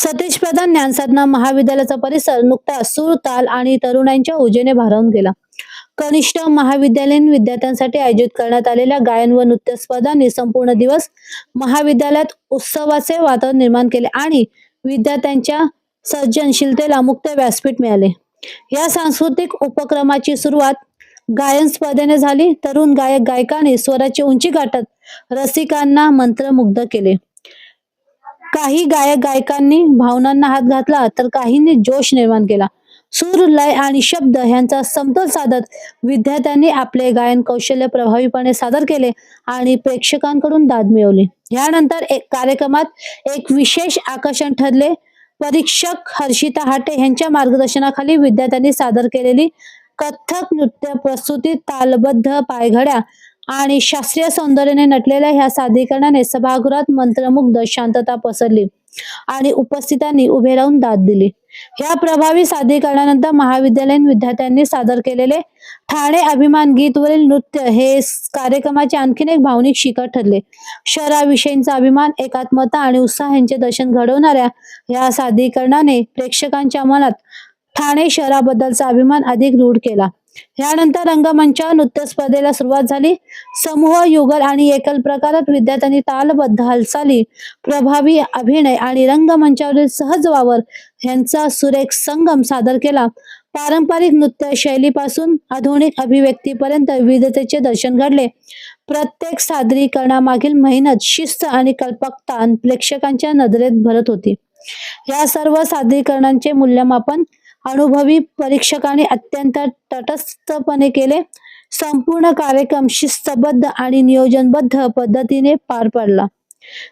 सतीश प्रधान ज्ञानसाधना महाविद्यालयाचा परिसर नुकताच सूर ताल आणि तरुणांच्या उजेने भारावून गेला. कनिष्ठ महाविद्यालयीन विद्यार्थ्यांसाठी आयोजित करण्यात आलेल्या गायन व नृत्य स्पर्धांनी संपूर्ण दिवस महाविद्यालयात उत्सवाचे वातावरण निर्माण केले आणि विद्यार्थ्यांच्या सर्जनशीलतेला मुक्त व्यासपीठ मिळाले. या सांस्कृतिक उपक्रमाची सुरुवात गायन स्पर्धेने झाली. तरुण गायक गायकांनी स्वराची उंची गाठत रसिकांना मंत्रमुग्ध केले. काही गायक गायकांनी भावनांना हात घातला तर काहींनी जोश निर्माण केला. सूर लय आणि शब्द यांचा समतोल साधत विद्यार्थ्यांनी आपले गायन कौशल्य प्रभावीपणे सादर केले आणि प्रेक्षकांकडून दाद मिळवली. यानंतर एक कार्यक्रमात एक विशेष आकर्षण ठरले. परीक्षक हर्षिता हाटे यांच्या मार्गदर्शनाखाली विद्यार्थ्यांनी सादर केलेली कथ्थक नृत्य प्रस्तुती तालबद्ध पायघड्या आणि शास्त्रीय सौंदर्याने नटलेल्या ह्या सादरीकरणाने सभागृहात मंत्रमुग्ध शांतता पसरली आणि उपस्थितांनी उभे राहून दाद दिली. ह्या प्रभावी सादरीकरणानंतर महाविद्यालयीन विद्यार्थ्यांनी सादर केलेले ठाणे अभिमान गीतवरील नृत्य हे कार्यक्रमाचे आणखीन एक भावनिक शिखर ठरले. शहराविषयींचा अभिमान एकात्मता आणि उत्साह यांचे दर्शन घडवणाऱ्या या सादरीकरणाने प्रेक्षकांच्या मनात ठाणे शहराबद्दलचा अभिमान अधिक रूढ केला. यानंतर रंगमंचावर नृत्य स्पर्धेला सुरुवात झाली. समूह युगल आणि एकल प्रकारात विद्यार्थ्यांनी तालबद्ध हालचाली प्रभावी अभिनय आणि रंगमंचावरील सहज वावर यांचा सुरेख संगम सादर केला. पारंपरिक नृत्य शैलीपासून आधुनिक अभिव्यक्तीपर्यंत विविधतेचे दर्शन घडले. प्रत्येक सादरीकरणामागील मेहनत शिस्त आणि कल्पकता प्रेक्षकांच्या नजरेत भरत होती. या सर्व सादरीकरणांचे मूल्यमापन अनुभवी परीक्षकांनी अत्यंत तटस्थपणे केले. संपूर्ण कार्यक्रम शिस्तबद्ध आणि नियोजनबद्ध पद्धतीने पार पडला.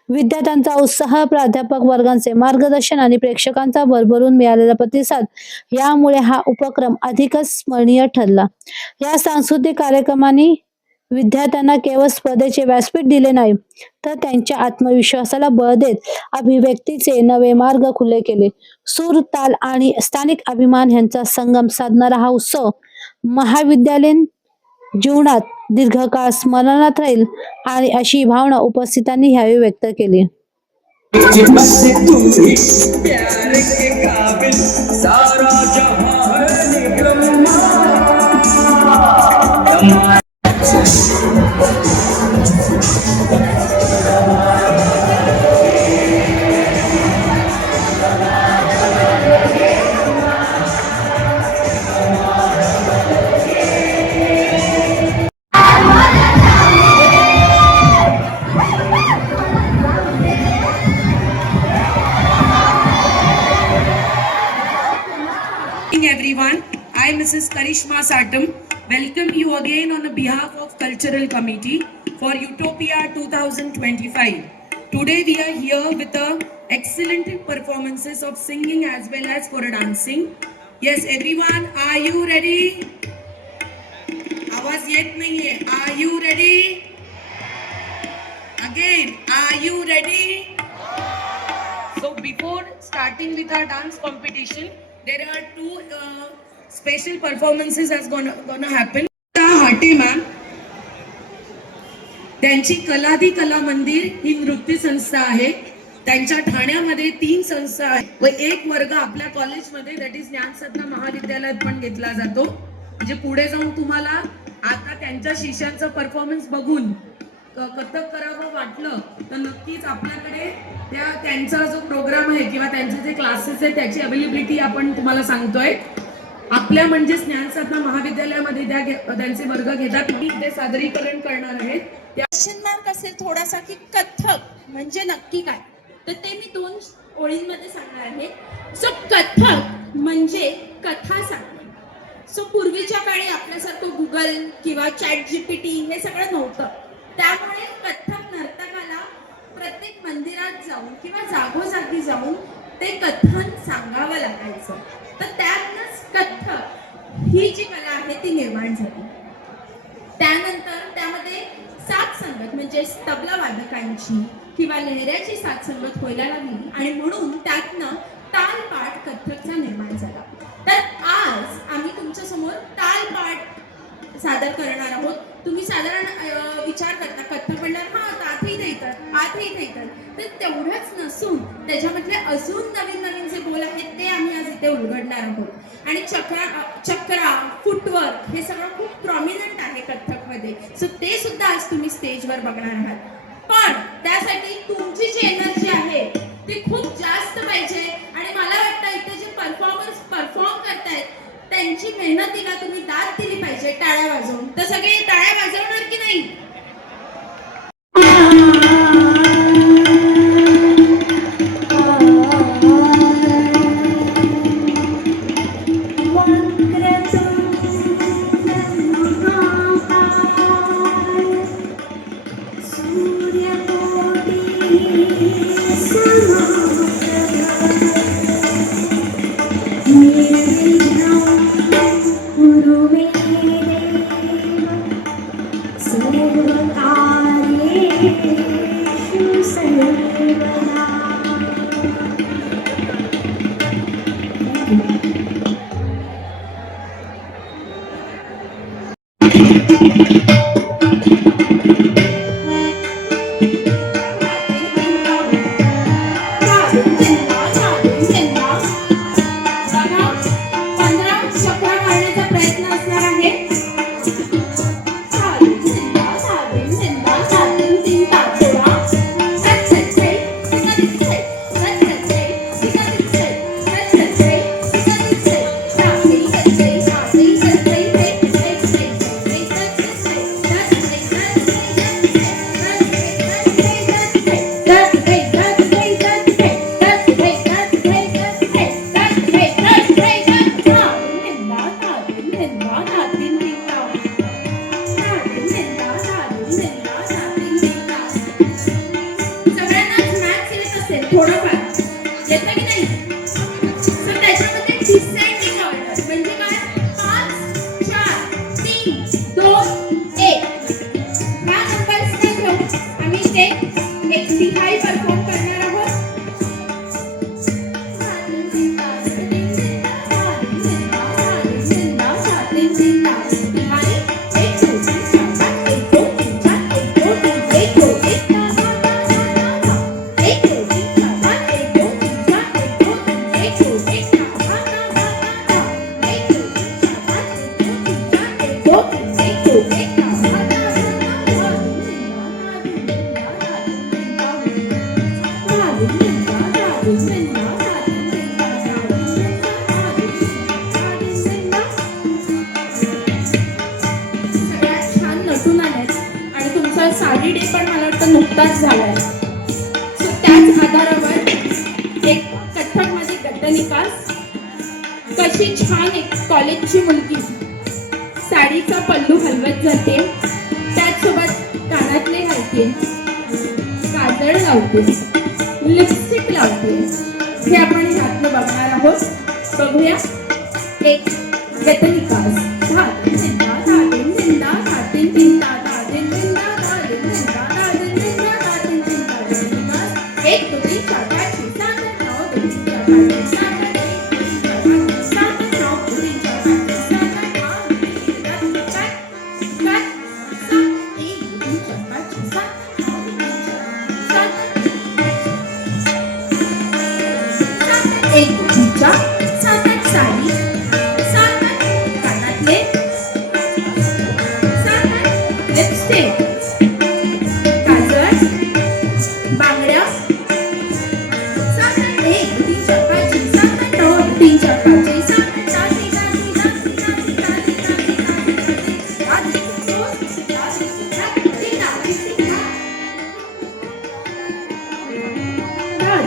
विद्यार्थ्यांचा उत्साह प्राध्यापक वर्गांचे मार्गदर्शन आणि प्रेक्षकांचा भरभरून मिळालेला प्रतिसाद यामुळे हा उपक्रम अधिकच स्मरणीय ठरला. या सांस्कृतिक कार्यक्रमांनी विद्यार्थ्यांना केवळ स्पर्धेचे व्यासपीठ दिले नाही तर त्यांच्या आत्मविश्वासाला बळ देत अभिव्यक्तीचे नवे मार्ग खुले केले. सूर ताल आणि स्थानिक अभिमान यांचा संगम साधणारा हा उत्सव महाविद्यालयीन जीवनात दीर्घकाळ स्मरणात राहील आणि अशी भावना उपस्थितांनी ह्यावेळी व्यक्त केली. सारा everyone. I, Mrs. Karishma Satam, welcome you again on the behalf of Cultural Committee for Utopia 2025. Today we are here with the excellent performances of singing as well as for dancing. Yes, everyone, are you ready? आवाज येत नाहीये are you ready again are you ready So before starting with our dance competition, there are two uh, special performances that's gonna gonna happen. Hate ma'am त्यांची कलादी कला मंदिर ही नृत्य संस्था आहे. त्यांच्या ठाण्यामध्ये तीन संस्था आहेत. व एक वर्ग आपल्या कॉलेजमध्ये दॅट इज ज्ञानसत्ता महाविद्यालयात पण घेतला जातो. म्हणजे पुढे जाऊन तुम्हाला आता त्यांच्या शिष्यांचा परफॉर्मन्स बघून कथक करावं वाटलं तर नक्कीच आपल्याकडे त्या त्यांचा जो प्रोग्राम आहे किंवा त्यांचे जे क्लासेस आहेत त्याची अवेलेबिलिटी आपण तुम्हाला सांगतोय. आपल्या म्हणजे ज्ञानसाधना महाविद्यालयामध्ये त्या त्यांचे वर्ग घेतात ते सादरीकरण करणार आहेत क्वेश्चन मार्क असेल थोडासा की कथक म्हणजे नक्की काय? तर ते मी दोन ओळींमध्ये सांगणार आहे. सो कथक म्हणजे कथा सांगणे. सो पूर्वीच्या काळी आपल्यासारखं गुगल किंवा चॅट जीपीटी हे सगळं नव्हतं. त्यामुळे कथक नर्तकाला प्रत्येक मंदिरात जाऊन किंवा जागोजागी जाऊन ते कथन सांगावं लागायचं. तर त्यातनंच कथ्थक ही जी कला आहे ती निर्माण झाली. त्यानंतर त्यामध्ये साथ संगत म्हणजे तबला वादकांची किंवा लेहऱ्याची साथ संगत व्हायला लागली आणि म्हणून त्यातनं तालपाठ कथ्थकचा निर्माण झाला. तर आज आम्ही तुमच्यासमोर तालपाठ सादर करणार आहोत. तुम्ही साधारण विचार करता कथ्थक म्हणल्यावर हा आतही इथे येतात आतही इथे येतात. तर तेवढंच नसून त्याच्यामधले अजून नवीन नवीन जे बोल आहेत ते आम्ही आज इथे उलगडणार आहोत. आणि चक्रा चक्रा फुटवर्क हे सगळं खूप प्रॉमिनंट आहे कथ्थकमध्ये. सो ते सुद्धा आज तुम्ही स्टेजवर बघणार आहात. पण त्यासाठी तुमची जी एनर्जी आहे ती खूप जास्त पाहिजे. आणि मला वाटतं इथे जे परफॉर्मन्स परफॉर्म करतायत त्यांची मेहनतीला तुम्ही दाद दिली पाहिजे टाळ्या वाजवून. तर सगळे टाळ्या वाजवणार की नाही? पंधरा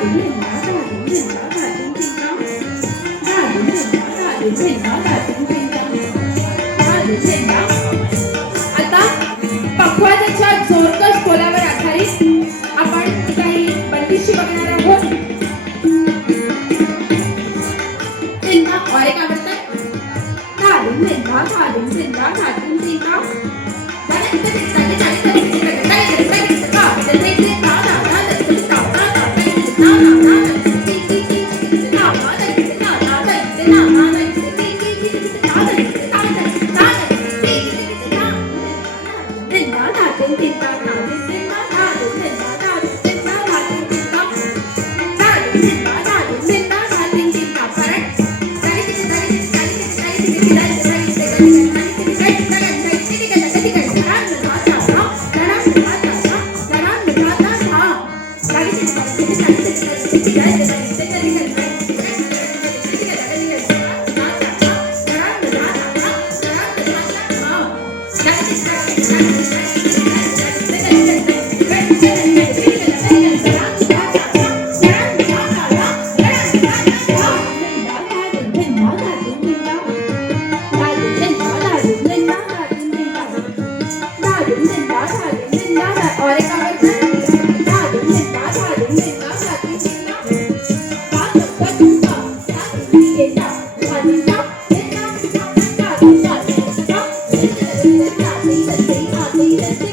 Với những hình thức, chúng. Thank you. Thank you.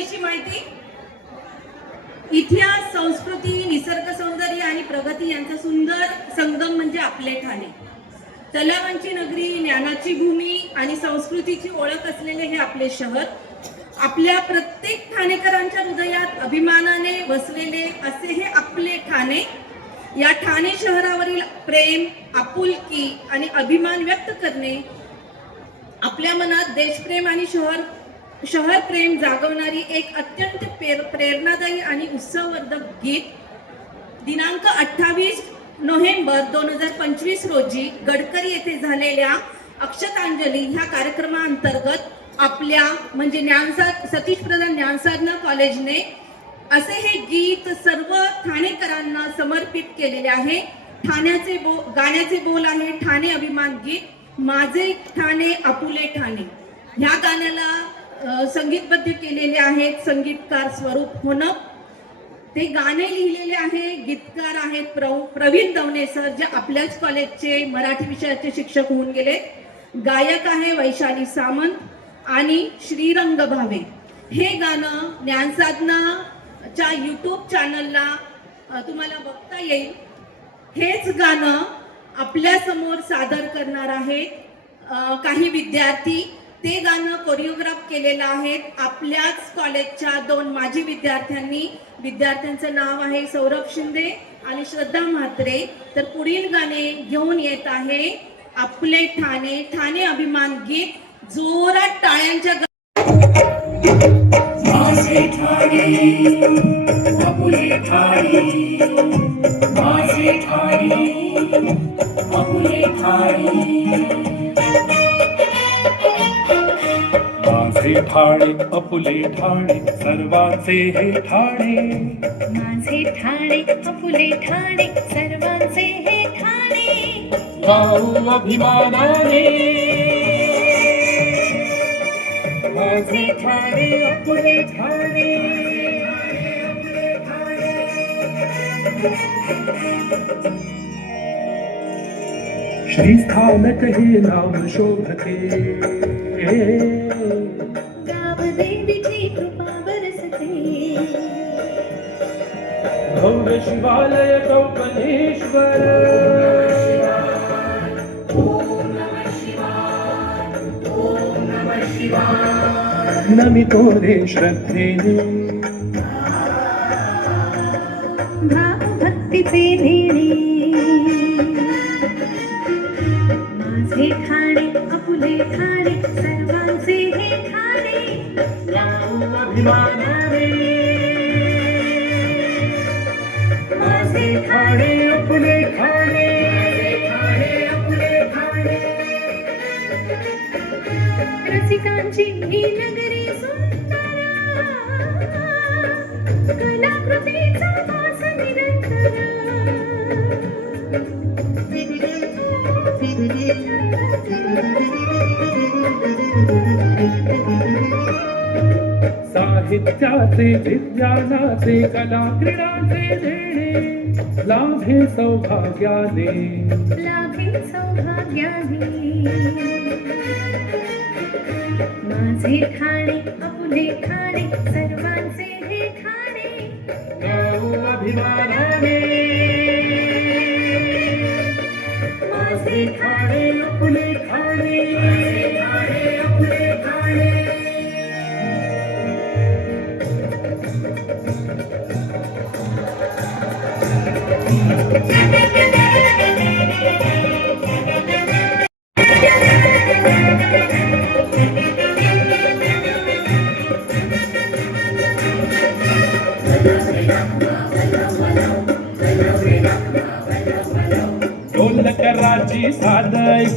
थोडीशी माहिती. इतिहास संस्कृती निसर्ग सौंदर्य आणि प्रगती यांचा सुंदर संगम म्हणजे आपले ठाणे. तलावांची नगरी ज्ञानाची भूमी आणि संस्कृतीची ओळख असलेले हे आपले शहर. आपल्या प्रत्येक ठाणेकरांच्या हृदयात अभिमानाने वसलेले असे हे आपले ठाणे. या ठाणे शहरावरील प्रेम आपुलकी आणि अभिमान व्यक्त करणे आपल्या मनात देशप्रेम आणि शहर शहर प्रेम जागवणारी एक अत्यंत प्रेर- प्रेरणादायी आणि उत्सववर्धक गीत. दिनांक अठ्ठावीस नोव्हेंबर दोन हजार पंचवीस रोजी गडकरी येथे झालेल्या अक्षतांजली ह्या कार्यक्रमाअंतर्गत आपल्या म्हणजे ज्ञानसा सतीश प्रधान ज्ञानसाधना कॉलेजने असे हे गीत सर्व ठाणेकरांना समर्पित केलेले आहे. ठाण्याचे बो गाण्याचे बोल आहे ठाणे अभिमान गीत. माझे ठाणे आपुले ठाणे. ह्या गाण्याला संगीतबद्ध केलेले आहेत संगीतकार स्वरूप होणं. ते गाणे लिहिलेले आहे गीतकार आहेत प्रव प्रवीण दवणे सर जे आपल्याच कॉलेजचे मराठी विषयाचे शिक्षक होऊन गेले. गायक आहे वैशाली सामंत आणि श्रीरंग भावे. हे गाणं ज्ञानसाधनाच्या यूट्यूब चॅनलला तुम्हाला बघता येईल. हेच गाणं आपल्यासमोर सादर करणार आहेत काही विद्यार्थी ते गाणं कोरिओग्राफ केलेलं आहे. आपल्याच कॉलेजच्या दोन माजी विद्यार्थ्यांनी. विद्यार्थ्यांचं नाव आहे सौरभ शिंदे आणि श्रद्धा म्हात्रे. तर पुढील गाणे घेऊन येत आहे आपले ठाणे ठाणे अभिमान गीत. जोरात टाळ्यांच्या माझे ठाणे. माझे ठाणे अपुले ठाणे सर्वांचे हे ठाणे. माझे ठाणे अपुले ठाणे सर्वांचे हे ठाणे. गाऊ अभिमानाने. माझे ठाणे अपुले ठाणे. श्रीस्थानक हे नाम शोभते ಗೌರ ಶಿವಾಲಯ ಗೌಪನೇಶ್ವರ ನಮಿತೋರೆ ಶ್ರದ್ಧೇನೆ ಭಾವ ಭಕ್ತಿ ಸೇನೆ माझे ठाणे रसिकांची ही नगरी सुंदर कलाकृतीचा वास निरंतर साहित्याचे विज्ञानाचे कला क्रीडाचे देणे लाभे सौभाग्याने. लाभे सौभाग्याने. माझे ठाणे अपुले ठाणे सर्वांचे हे ठाणे. अभिमानाने. माझे ठाणे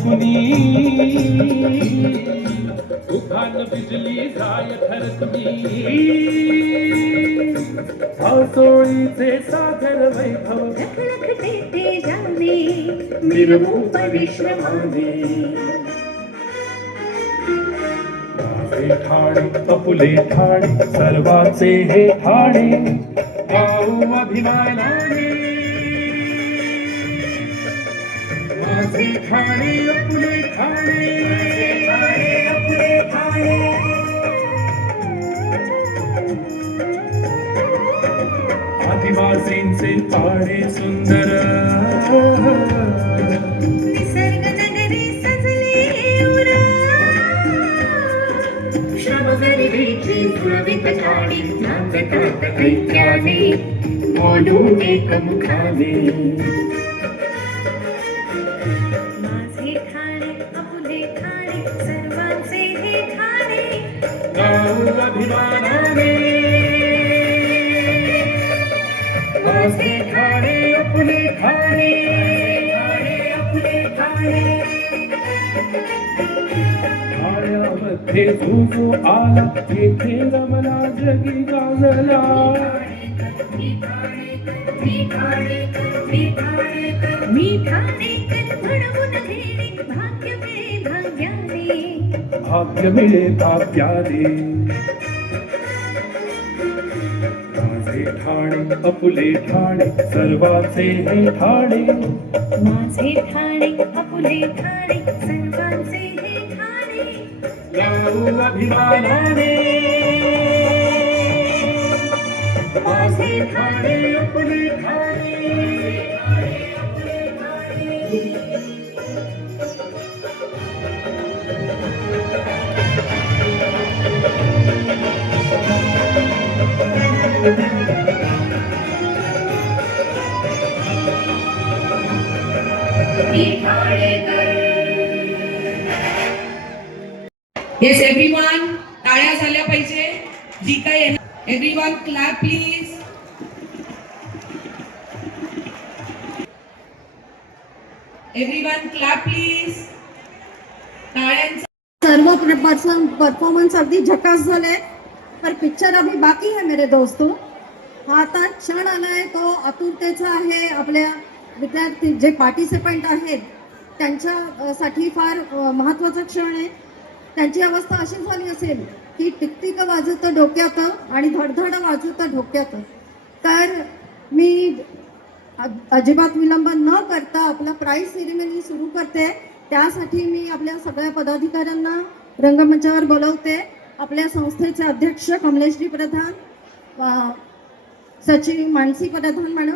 ऐकुनी उभान बिजली जाय थरकमी पावसोळीचे सागर वैभव। लखलखते ते जाणे ठाणे अपुले ठाणे सर्वाचे हे ठाणे। गाऊ अभिमानाने। ठाणे अपुले ठाणे ठाणे ठाणे आदिवासींचे ताणे सुंदर. निसर्ग नगरी सजली उरा. श्रमगरिबीची ठाणे नाचतात ऐक्याने एकमुखाने ठाण्यामध्ये जो आला येथे रमला जगी गाजला. भाग्य मिळे भाग्याने माझे ठाणे अपुले ठाणे सर्वाचे हे ठाणे. माझे ठाणे अपुले ठाणे सर्वांचे ಗೌರಭಿಮಾನೇ ಆಸೆ Be part everyone clap please. Everyone clap please. सर्व परफॉर्मन्स अगदी झकास झाले पर पिक्चर अभी बाकी है मेरे दोस्तों हा आता क्षण आलाय तो आतुरतेचा आहे आपल्या विद्यार्थी जे पार्टिसिपंट आहेत त्यांच्या साठी फार महत्त्वाचा महत्त्वाचा क्षण आहे त्यांची अवस्था अशी झाली असेल की टिकटिक वाजवतं डोक्यात आणि धडधड वाजवतं डोक्यात. तर मी अजिबात विलंब न करता आपला प्राईज सेरेमनी सुरू करते. त्यासाठी मी आपल्या सगळ्या पदाधिकाऱ्यांना रंगमंचावर बोलवते. आपल्या संस्थेचे अध्यक्ष कमलेशजी प्रधान सचिव मानसी प्रधान मॅडम.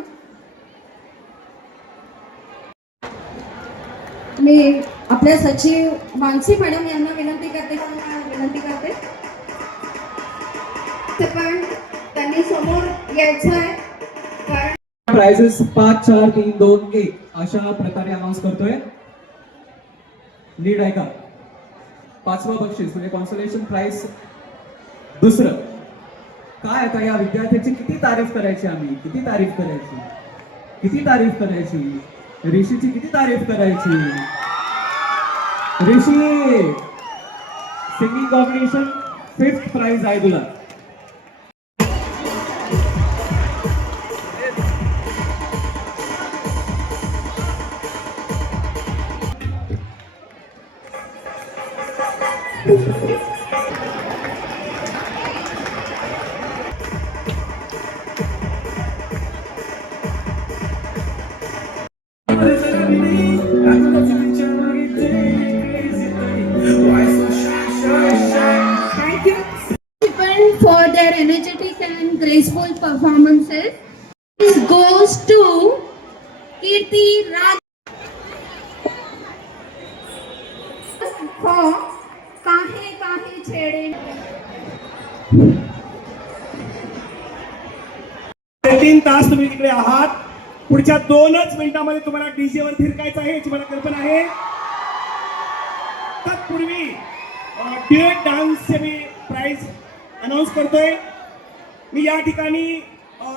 मी आपल्या सचिव मानसी मॅडम यांना विनंती करते विनंती करते. पण त्यांनी समोर यायचं आहे कारण प्राइजेस पाच चार तीन दोन एक. अशा प्रकारे अनाऊन्स करतोय. नीड ऐका. पाचवा बक्षीस म्हणजे कॉन्सोलेशन प्राइस दुसरं. काय आता या विद्यार्थ्याची किती तारीफ करायची आम्ही? किती तारीफ करायची? किती तारीफ करायची? ऋषीची किती तारीफ करायची? Rishi singing combination fifth prize आहे तुला. दोनच मिनिटांमध्ये तुम्हाला डीजे वर फिरकायचं आहे याची मला कल्पना आहे. तत्पूर्वी ड्युएट डान्सचे मी प्राइज अनाऊन्स करतोय. मी या ठिकाणी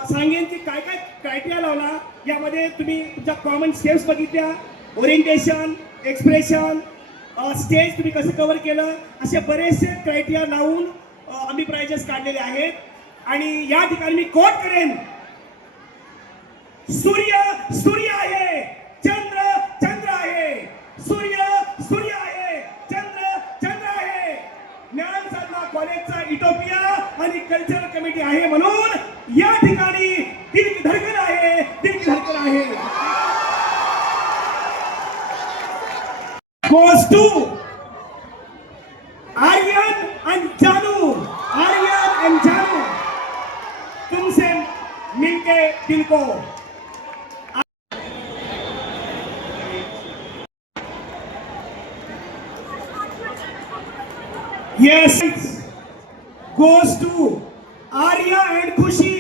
सांगेन की काय काय क्रायटेरिया लावला यामध्ये तुम्ही तुमच्या कॉमन स्टेप्स बघितल्या ओरिएंटेशन एक्सप्रेशन स्टेज तुम्ही कसं कव्हर केलं असे बरेचसे क्रायटेरिया लावून आम्ही प्राइजेस काढलेले आहेत. आणि या ठिकाणी मी कोट करेन सूर्य सूर्य आहे. चंद्र चंद्र आहे. सूर्य सूर्य आहे. चंद्र चंद्र आहे. ज्ञान साधना कॉलेजचा इटोपिया आणि कल्चरल कमिटी आहे म्हणून या ठिकाणी दिल धडकन आहे दिल धडकन आहे. Goes टू आर्यन आणि जानू. आर्यन आणि जानू. तुमसे मिलके दिल को Yes, goes to Arya and Khushi.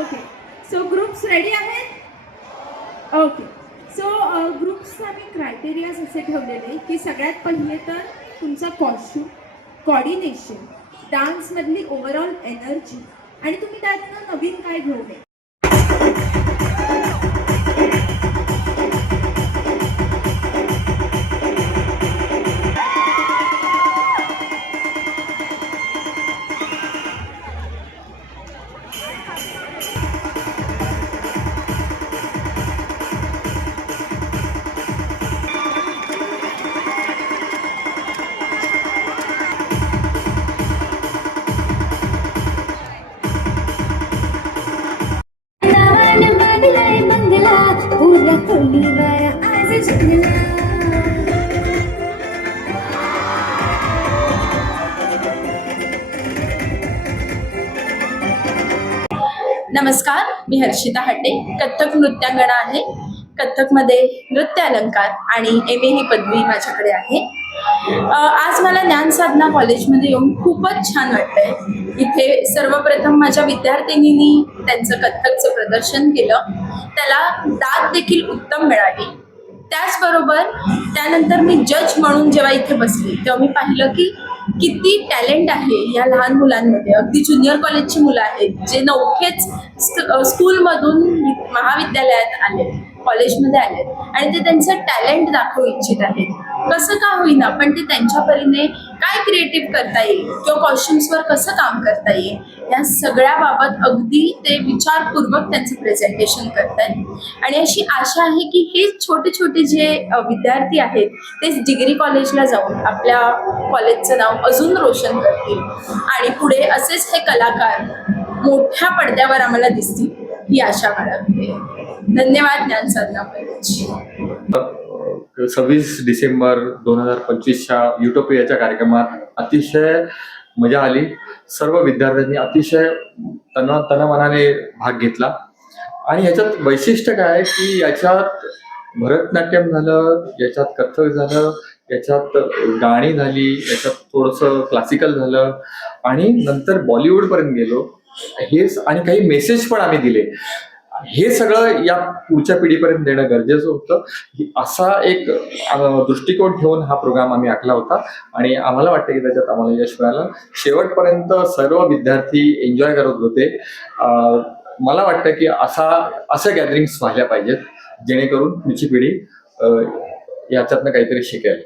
Okay so groups ready आहेत? ओके सो ग्रुप्सचा आम्ही क्रायटेरियाज असे ठेवलेले की सगळ्यात पहिले तर तुमचा कॉस्ट्यूम कॉर्डिनेशन डान्समधली ओव्हरऑल एनर्जी आणि तुम्ही त्यातनं नवीन काय घडवले नमस्कार मी हर्षिता हट्टे कथ्थक नृत्यांगना आहे. कथ्थकमध्ये नृत्य अलंकार आणि एम ए ही पदवी माझ्याकडे आहे. आज मला ज्ञान साधना कॉलेजमध्ये येऊन खूपच छान वाटतंय. इथे सर्वप्रथम माझ्या विद्यार्थिनींनी त्यांचं कथ्थकचं प्रदर्शन केलं. त्याला दाद देखील उत्तम मिळाली. त्याचबरोबर त्यानंतर मी जज म्हणून जेव्हा इथे बसली तेव्हा मी पाहिलं की किती टॅलेंट आहे या लहान मुलांमध्ये. अगदी ज्युनियर कॉलेजची मुलं आहेत जे नवखेच स्कूलमधून महाविद्यालयात आले कॉलेजमध्ये आले आणि ते त्यांचं टॅलेंट दाखवू इच्छित आहेत. कसं का होईना पण ते त्यांच्या परीने काय क्रिएटिव्ह करता येईल किंवा कॉस्ट्युम्सवर कसं काम करता येईल या सगळ्याबाबत अगदी ते विचारपूर्वक त्यांचं प्रेझेंटेशन करतायत. आणि अशी आशा आहे की हे छोटे छोटे जे विद्यार्थी आहेत ते डिग्री कॉलेजला जाऊन आपल्या कॉलेजचं नाव अजून रोशन करतील. आणि पुढे असेच हे कलाकार मोठ्या पडद्यावर आम्हाला दिसतील ही आशा बाळगते धन्यवाद ज्ञान साधना कॉलेज सव्वीस डिसेंबर दोन हजार पंचवीसच्या युटोपियाच्या कार्यक्रमात अतिशय मजा आली. सर्व विद्यार्थ्यांनी अतिशय तना तनमनाने भाग घेतला. आणि याच्यात वैशिष्ट्य काय आहे की याच्यात भरतनाट्यम झालं याच्यात कथक झालं याच्यात गाणी झाली याच्यात थोडंसं क्लासिकल झालं. आणि नंतर बॉलिवूडपर्यंत गेलो. हेच आणि काही मेसेज पण आम्ही दिले. हे सगळं या पुढच्या पिढीपर्यंत देणं गरजेचं होतं. की असा एक दृष्टिकोन ठेवून हा प्रोग्राम आम्ही आखला होता. आणि आम्हाला वाटतं की त्याच्यात आम्हाला यश मिळालं. शेवटपर्यंत सर्व विद्यार्थी एन्जॉय करत होते. मला वाटतं की असा अशा गॅदरिंग्स व्हायला पाहिजेत जेणेकरून पुढची पिढी याच्यातनं काहीतरी शिकेल.